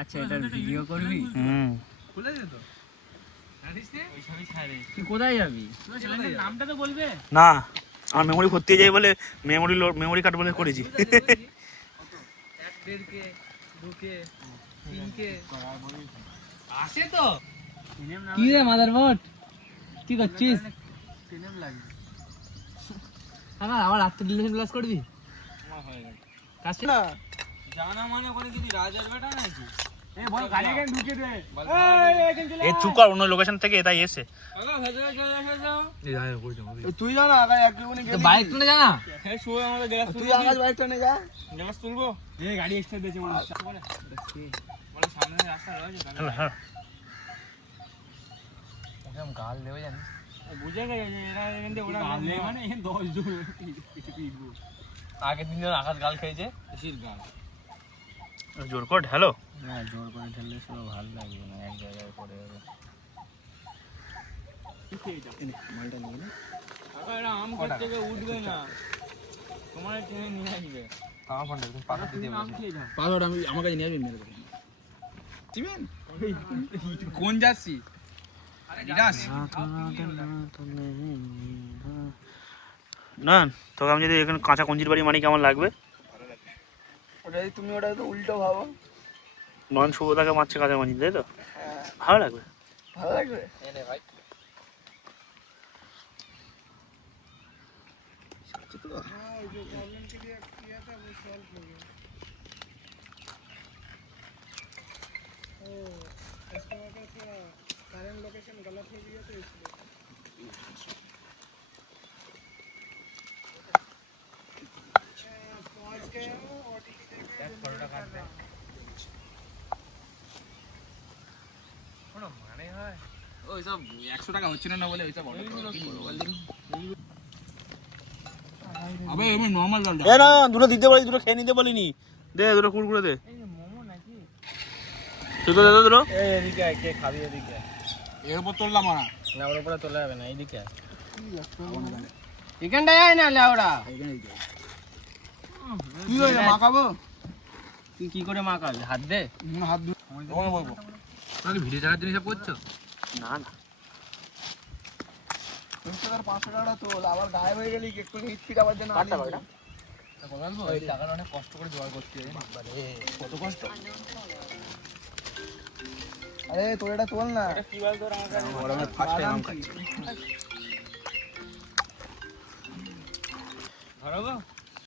আচ্ছা এটা ভিডিও করবি? খুলে দে তো। তুই কোথায় যাবি? নামটা তো বলবে না, আমার মেমোরি ভর্তি হয়ে যায় বলে মেমোরি কার্ড বলে করেছি। আসে তো কি রে মাদারবোর্ড, কি করছিস? আবার রাত্রে ডিলেশন ক্লাস করবি? কাছে না জানা মানে করে দিবি রাজার বেটা নাকি? এ বল গাড়ি এখানে ঢুকে দে। এই চুপ কর, অন্য লোকেশন থেকে তাই এসে। তুই জানা আগে একটুখানি তো বাইক তুলে জানা। হ্যাঁ শুয়ে আমাদের গ্যাস তুই আগে বাইকটা নে যা। গ্যাস তুলবো। এই গাড়ি এক্সট্রা দিয়েছে মনে হচ্ছে। বলে সামনে রাস্তা রয়েছে। হ্যাঁ একদম গাল দেবে জানি। বুঝে গেছে এরা এখান থেকে ওরা গাল নেই মানে এখানে 10 জন পিটবো। আগের দিন যখন আকাশ গাল খেয়েছে বেশির গাল। জোর কর হ্যালো। হ্যাঁ জোর করে ঢেললে সব ভালো লাগবে না, এক জায়গায় পড়ে যাবে। মালটা নিয়ে নে। কাকা এরা আম গাছ থেকে উঠবে না, তোমার ট্রেনে নিয়ে আসবে। আমার ফোনটা তুমি পাকা দিতে আম বলছি। খেয়ে যাও। পাসওয়ার্ড আমি আমার কাছে নিয়ে আসবি মেরে দেবো। চিবেন কোন যাচ্ছি বিরাস না তোকে আমি যদি এখানে কাঁচা কঞ্জির বাড়ি মানি কেমন লাগবে? ওটাই তুমি ওটা তো উল্টো ভাবো। নয়ন শুভতাকে মারছে কাঁচা কঞ্জি, তাই তো? ভালো লাগবে। ভালো লাগবে এনে ভাই ওইসব 100 টাকা হচ্ছিল না বলে ওইসব আবে এমনি নরমাল জলটা এ না দুটো দিতে বলি, দুটো খেয়ে নিতে বলিনি। দে দুটো কুড়কুড়ে দে। তুই তো দে তো দুটো। এই এদিকে আয়, কে খাবি এদিকে? এর উপর তুললাম না না ওর উপরে তোলা যাবে না, এইদিকে আয়। এখানটায় আয় না লেওড়া। কি হইলো মাখাবো তুই কি করে মাখাবি? হাত দে। হাত ধুয়ে ওখানে বলবো তাহলে ভিডিও চালার জন্য সব করছো না না তুমি তো আর 500 টাকা তোল আবার গায়েব হয়ে গেলি একটু হিট আবার দেন কাটটা কয়টা? বলবো এই টাকাটা অনেক কষ্ট করে জোগাড় করতে হয়। বাবারে কত কষ্ট আরে তোর এটা তোল না কি বল তোর আমার আমি ফার্স্ট টাইম আম খাচ্ছি। ধরো গো।